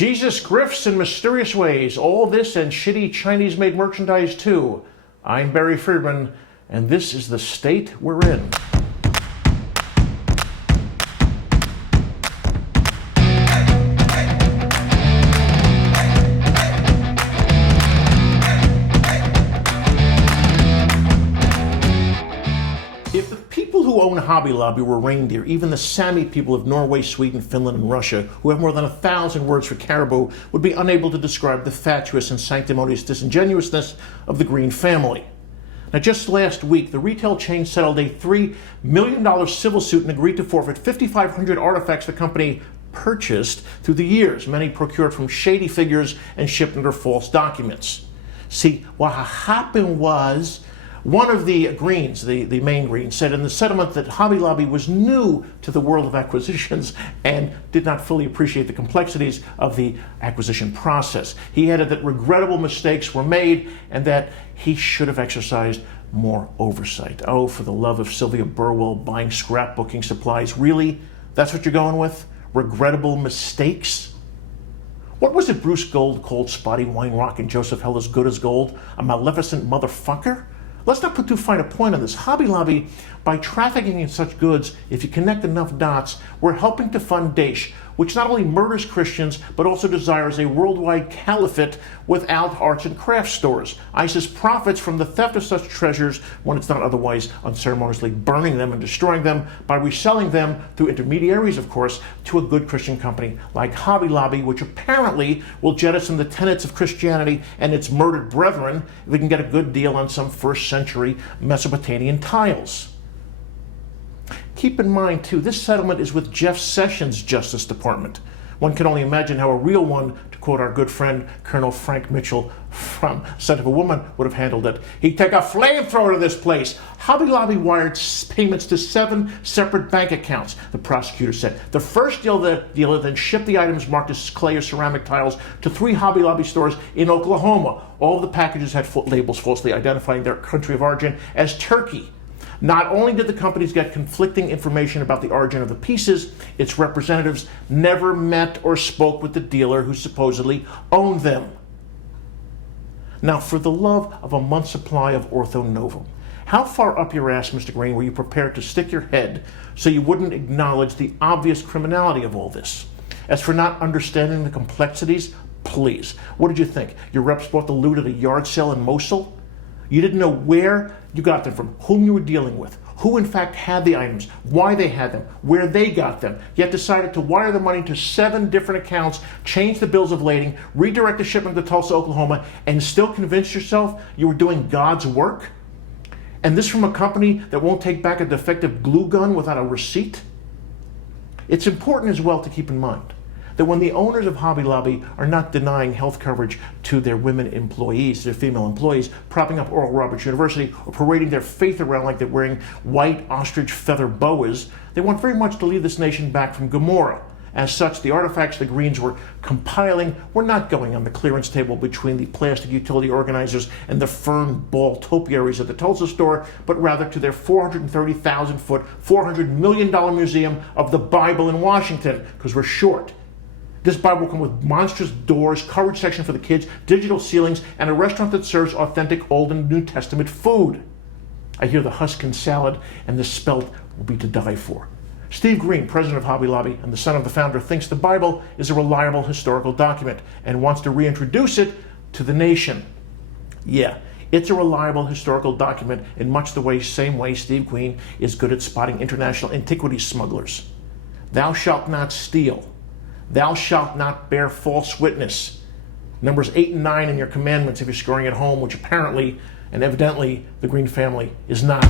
Jesus grifts in mysterious ways. All this and shitty Chinese-made merchandise too. I'm Barry Friedman, and this is the state we're in. If the people who own Hobby Lobby were reindeer, even the Sami people of Norway, Sweden, Finland, and Russia, who have more than 1,000 words for caribou, would be unable to describe the fatuous and sanctimonious disingenuousness of the Green family. Now, just last week, the retail chain settled a $3 million civil suit and agreed to forfeit 5,500 artifacts the company purchased through the years, many procured from shady figures and shipped under false documents. See, what happened was, one of the Greens, the main Green, said in the settlement that Hobby Lobby was new to the world of acquisitions and did not fully appreciate the complexities of the acquisition process. He added that regrettable mistakes were made and that he should have exercised more oversight. Oh, for the love of Sylvia Burwell buying scrapbooking supplies. Really? That's what you're going with? Regrettable mistakes? What was it Bruce Gold called Spotty Weinrock and Joseph Hell as Good as Gold? A maleficent motherfucker? Let's not put too fine a point on this. Hobby Lobby, by trafficking in such goods, if you connect enough dots, we're helping to fund Daesh, which not only murders Christians, but also desires a worldwide caliphate without arts and crafts stores. ISIS profits from the theft of such treasures when it's not otherwise unceremoniously burning them and destroying them by reselling them through intermediaries, of course, to a good Christian company like Hobby Lobby, which apparently will jettison the tenets of Christianity and its murdered brethren if we can get a good deal on some first century Mesopotamian tiles. Keep in mind, too, this settlement is with Jeff Sessions' Justice Department. One can only imagine how a real one, to quote our good friend Colonel Frank Mitchell from Scent of a Woman, would have handled it. He'd take a flamethrower to this place. Hobby Lobby wired payments to 7 separate bank accounts, the prosecutor said. The first dealer then shipped the items marked as clay or ceramic tiles to 3 Hobby Lobby stores in Oklahoma. All of the packages had labels falsely identifying their country of origin as Turkey. Not only did the companies get conflicting information about the origin of the pieces, its representatives never met or spoke with the dealer who supposedly owned them. Now, for the love of a month's supply of Ortho Novum, how far up your ass, Mr. Green, were you prepared to stick your head so you wouldn't acknowledge the obvious criminality of all this? As for not understanding the complexities, please, what did you think? Your reps bought the loot at a yard sale in Mosul? You didn't know where you got them from, whom you were dealing with, who in fact had the items, why they had them, where they got them, yet decided to wire the money to 7 different accounts, change the bills of lading, redirect the shipment to Tulsa, Oklahoma, and still convince yourself you were doing God's work? And this from a company that won't take back a defective glue gun without a receipt? It's important as well to keep in mind that when the owners of Hobby Lobby are not denying health coverage to their women employees, their female employees, propping up Oral Roberts University, or parading their faith around like they're wearing white ostrich feather boas, they want very much to lead this nation back from Gomorrah. As such, the artifacts the Greens were compiling were not going on the clearance table between the plastic utility organizers and the fern ball topiaries at the Tulsa store, but rather to their 430,000-foot, $400 million museum of the Bible in Washington, because we're short. This Bible will come with monstrous doors, coverage section for the kids, digital ceilings, and a restaurant that serves authentic Old and New Testament food. I hear the Huskin salad and the spelt will be to die for. Steve Green, president of Hobby Lobby and the son of the founder, thinks the Bible is a reliable historical document and wants to reintroduce it to the nation. Yeah, it's a reliable historical document in much the same way Steve Green is good at spotting international antiquity smugglers. Thou shalt not steal. Thou shalt not bear false witness. Numbers 8 and 9 in your commandments if you're scoring at home, which apparently and evidently the Green family is not.